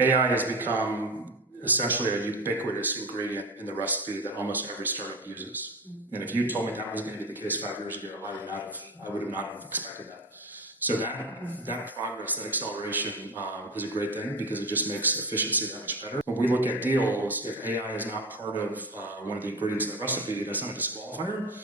AI has become essentially a ubiquitous ingredient in the recipe that almost every startup uses. And if you told me that was going to be the case 5 years ago, I would not have expected that. So that progress, that acceleration is a great thing because it just makes efficiency that much better. When we look at deals, if AI is not part of one of the ingredients in the recipe, that's not a disqualifier.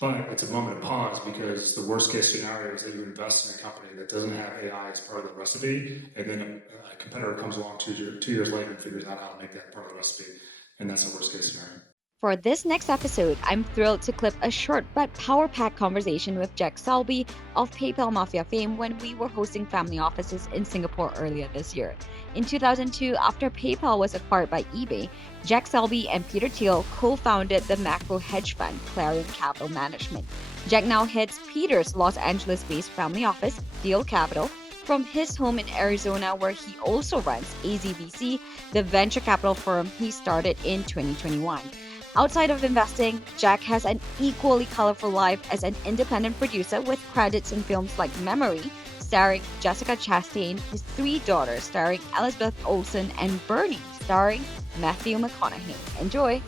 But it's a moment of pause because the worst case scenario is that you invest in a company that doesn't have AI as part of the recipe, and then a competitor comes along 2 years later and figures out how to make that part of the recipe, and that's the worst case scenario. For this next episode, I'm thrilled to clip a short but power-packed conversation with Jack Selby of PayPal Mafia fame when we were hosting family offices in Singapore earlier this year. In 2002, after PayPal was acquired by eBay, Jack Selby and Peter Thiel co-founded the macro hedge fund Catalytic Capital Management. Jack now heads Peter's Los Angeles-based family office, Thiel Capital, from his home in Arizona, where he also runs AZVC, the venture capital firm he started in 2021. Outside of investing, Jack has an equally colorful life as an independent producer with credits in films like Memory, starring Jessica Chastain, his 3 daughters starring Elizabeth Olsen, and Bernie, starring Matthew McConaughey. Enjoy!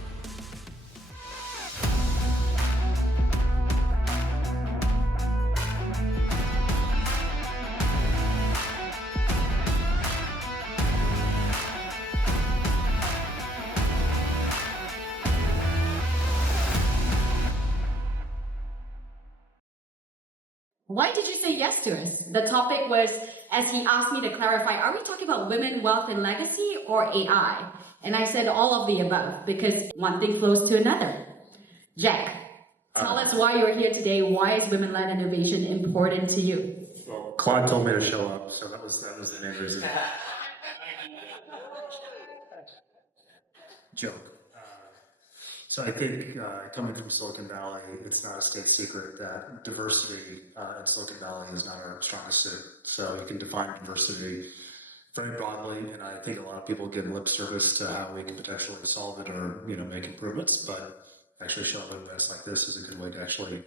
Why did you say yes to us? The topic was, as he asked me to clarify, are we talking about women, wealth, and legacy or AI? And I said all of the above because one thing flows to another. Jack, tell us why you're here today. Why is women-led innovation important to you? Well, Claude told me to show up, so that was the main reason. Joke. So I think coming from Silicon Valley, it's not a state secret that diversity in Silicon Valley is not our strongest suit. So you can define diversity very broadly, and I think a lot of people give lip service to how we can potentially solve it or make improvements. But actually showing up at events like this is a good way to actually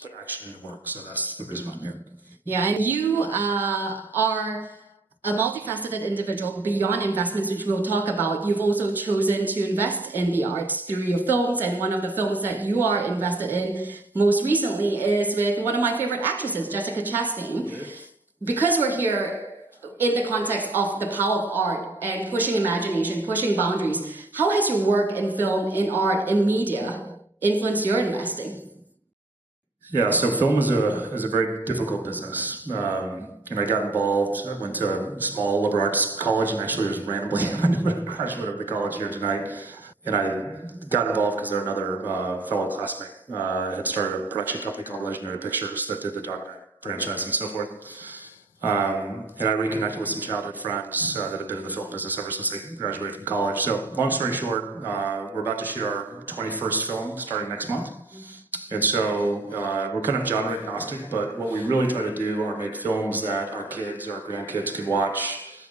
put action into work. So that's the reason I'm here. Yeah, and you are a multifaceted individual beyond investments, which we'll talk about. You've also chosen to invest in the arts through your films, and one of the films that you are invested in most recently is with one of my favorite actresses, Jessica Chastain. Because we're here in the context of the power of art and pushing imagination, pushing boundaries, how has your work in film, in art, in media influenced your investing? Yeah, so film is a very difficult business. And I got involved. I went to a small liberal arts college and actually was randomly a graduate of the college here tonight. And I got involved because another fellow classmate had started a production company called Legendary Pictures that did the documentary franchise and so forth. And I reconnected with some childhood friends that have been in the film business ever since they graduated from college. So long story short, we're about to shoot our 21st film starting next month. And so we're kind of genre agnostic, but what we really try to do are make films that our kids, our grandkids can watch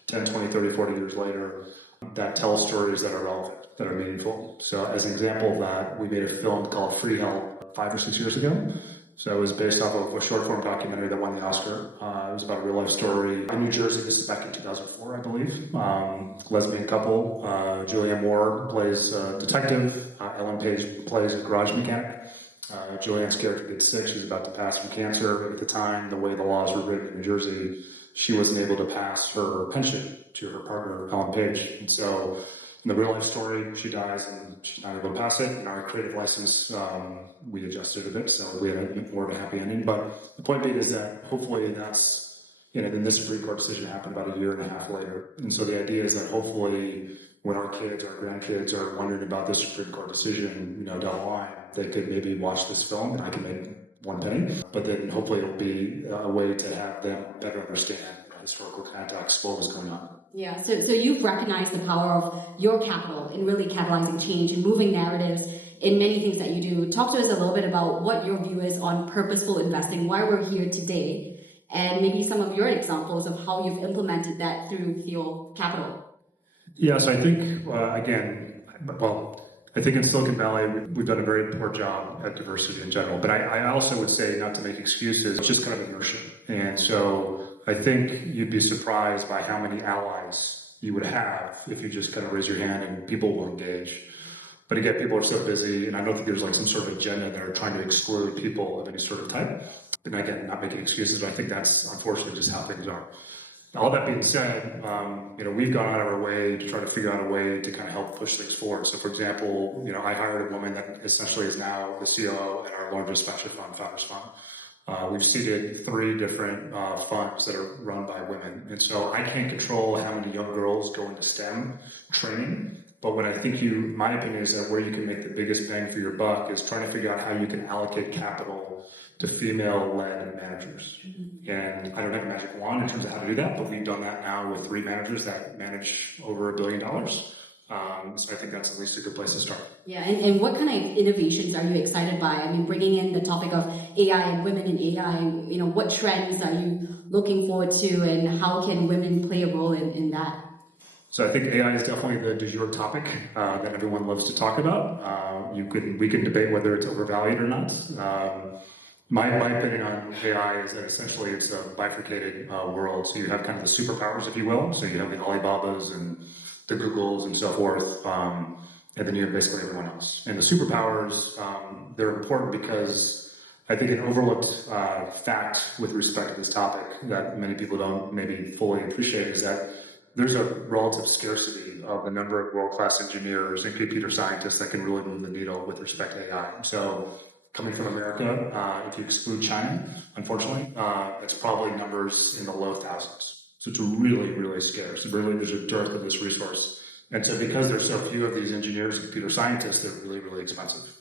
10, 20, 30, 40 years later that tell stories that are relevant, that are meaningful. So as an example of that, we made a film called Free Help 5 or 6 years ago. So it was based off of a short form documentary that won the Oscar. It was about a real life story in New Jersey. This is back in 2004, I believe. Lesbian couple. Julianne Moore plays a detective. Ellen Page plays a garage mechanic. Julianne's character gets sick. She's about to pass from cancer. At the time, the way the laws were written in New Jersey, she wasn't able to pass her pension to her partner, Ellen Page. And so in the real life story, she dies and she's not able to pass it. In our creative license, we adjusted a bit, so we had a more of a happy ending. But the point being is that hopefully that's, then this Supreme Court decision happened about 1.5 years later. And so the idea is that hopefully when our kids, our grandkids are wondering about this Supreme Court decision, down the line, they could maybe watch this film and I can make one penny. But then hopefully it'll be a way to have them better understand historical context, what was going on. Yeah, so you've recognized the power of your capital in really catalyzing change and moving narratives in many things that you do. Talk to us a little bit about what your view is on purposeful investing, why we're here today, and maybe some of your examples of how you've implemented that through Thiel Capital. Yeah, so I think, I think in Silicon Valley, we've done a very poor job at diversity in general. But I also would say, not to make excuses, it's just kind of inertia. And so I think you'd be surprised by how many allies you would have if you just kind of raise your hand and people will engage. But again, people are so busy, and I don't think there's like some sort of agenda that are trying to exclude people of any sort of type. And again, not making excuses, but I think that's unfortunately just how things are. All that being said, we've gone out of our way to try to figure out a way to kind of help push things forward. So, for example, I hired a woman that essentially is now the COO at our largest venture fund, Founders Fund. We've seeded 3 different funds that are run by women. And so I can't control how many young girls go into STEM training. But what I think my opinion is that where you can make the biggest bang for your buck is trying to figure out how you can allocate capital to female-led managers. And I don't have a magic wand in terms of how to do that, but we've done that now with 3 managers that manage over $1 billion. So I think that's at least a good place to start. Yeah, and what kind of innovations are you excited by? I mean, bringing in the topic of AI and women in AI, what trends are you looking forward to, and how can women play a role in that? So I think AI is definitely the du jour topic that everyone loves to talk about. We can debate whether it's overvalued or not. My opinion on AI is that essentially it's a bifurcated world. So you have kind of the superpowers, if you will. So you have the Alibabas and the Googles and so forth, and then you have basically everyone else. And the superpowers, they're important because I think an overlooked fact with respect to this topic that many people don't maybe fully appreciate is that there's a relative scarcity of the number of world-class engineers and computer scientists that can really move the needle with respect to AI. So coming from America, if you exclude China, unfortunately, it's probably numbers in the low thousands. So it's really, really scarce. Really, there's a dearth of this resource. And so because there's so few of these engineers and computer scientists, they're really, really expensive.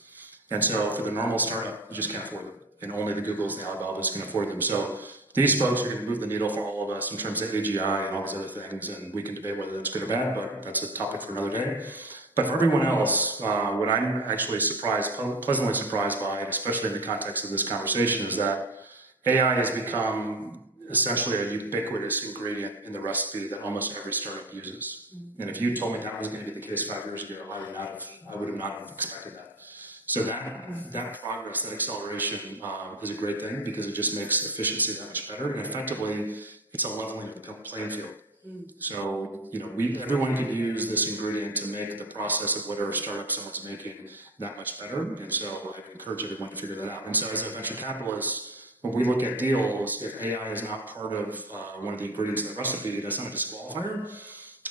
And so for the normal startup, you just can't afford them. And only the Googles and the Alibabas can afford them. So these folks are going to move the needle for all of us in terms of AGI and all these other things. And we can debate whether that's good or bad, but that's a topic for another day. But for everyone else, what I'm actually pleasantly surprised by, especially in the context of this conversation, is that AI has become essentially a ubiquitous ingredient in the recipe that almost every startup uses. And if you told me that was going to be the case 5 years ago, I would not have expected that. So that progress, that acceleration is a great thing because it just makes efficiency that much better. And effectively, it's a leveling of the playing field. So, everyone could use this ingredient to make the process of whatever startup someone's making that much better. And so I encourage everyone to figure that out. And so as a venture capitalist, when we look at deals, if AI is not part of one of the ingredients in the recipe, that's not a disqualifier,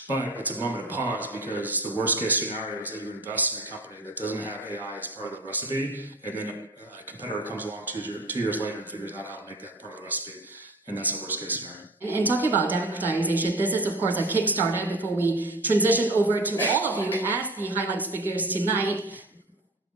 but it's a moment of pause because the worst case scenario is that you invest in a company that doesn't have AI as part of the recipe, and then a competitor comes along 2 years later and figures out how to make that part of the recipe. And that's the worst case scenario. And talking about democratization, this is, of course, a Kickstarter before we transition over to all of you as the highlight speakers tonight.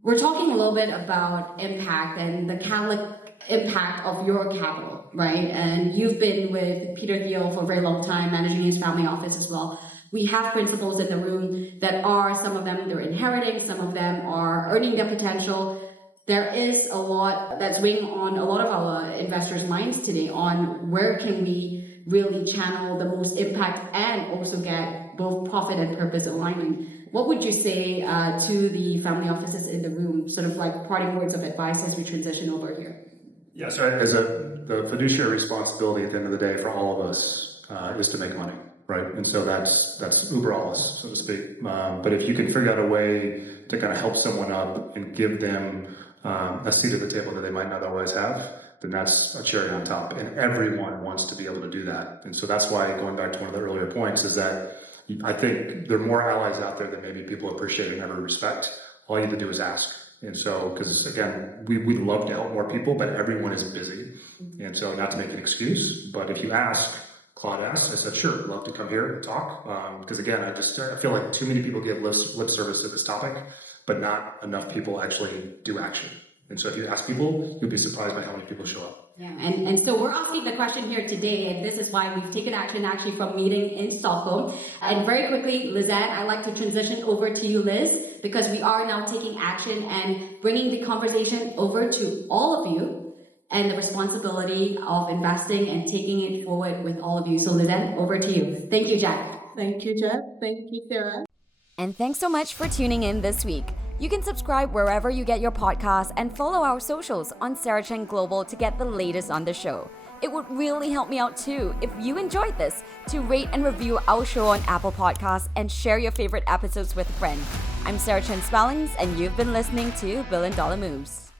We're talking a little bit about impact and the catalytic impact of your capital, right? And you've been with Peter Thiel for a very long time, managing his family office as well. We have principals in the room that are, some of them they're inheriting, some of them are earning their potential. There is a lot that's weighing on a lot of our investors' minds today on where can we really channel the most impact and also get both profit and purpose alignment. What would you say to the family offices in the room, sort of like parting words of advice as we transition over here? Yeah, so the fiduciary responsibility at the end of the day for all of us is to make money, right? And so that's uber alles, so to speak. But if you can figure out a way to kind of help someone up and give them a seat at the table that they might not otherwise have, then that's a cherry on top. And everyone wants to be able to do that. And so that's why, going back to one of the earlier points, is that I think there are more allies out there than maybe people appreciate and ever respect. All you have to do is ask. And so, because again, we love to help more people, but everyone is busy. And so, not to make an excuse, but if you ask, Claude asked, I said, sure, I'd love to come here and talk. Because again, I feel like too many people give lip service to this topic, but not enough people actually do action. And so if you ask people, you'll be surprised by how many people show up. Yeah, and so we're asking the question here today, and this is why we've taken action actually from meeting in Stockholm. And very quickly, Lizanne, I'd like to transition over to you, Liz, because we are now taking action and bringing the conversation over to all of you and the responsibility of investing and taking it forward with all of you. So Lizanne, over to you. Thank you, Jack. Thank you, Jeff. Thank you, Sarah. And thanks so much for tuning in this week. You can subscribe wherever you get your podcasts and follow our socials on Sarah Chen Global to get the latest on the show. It would really help me out too if you enjoyed this to rate and review our show on Apple Podcasts and share your favorite episodes with a friend. I'm Sarah Chen-Spellings, and you've been listening to Billion Dollar Moves.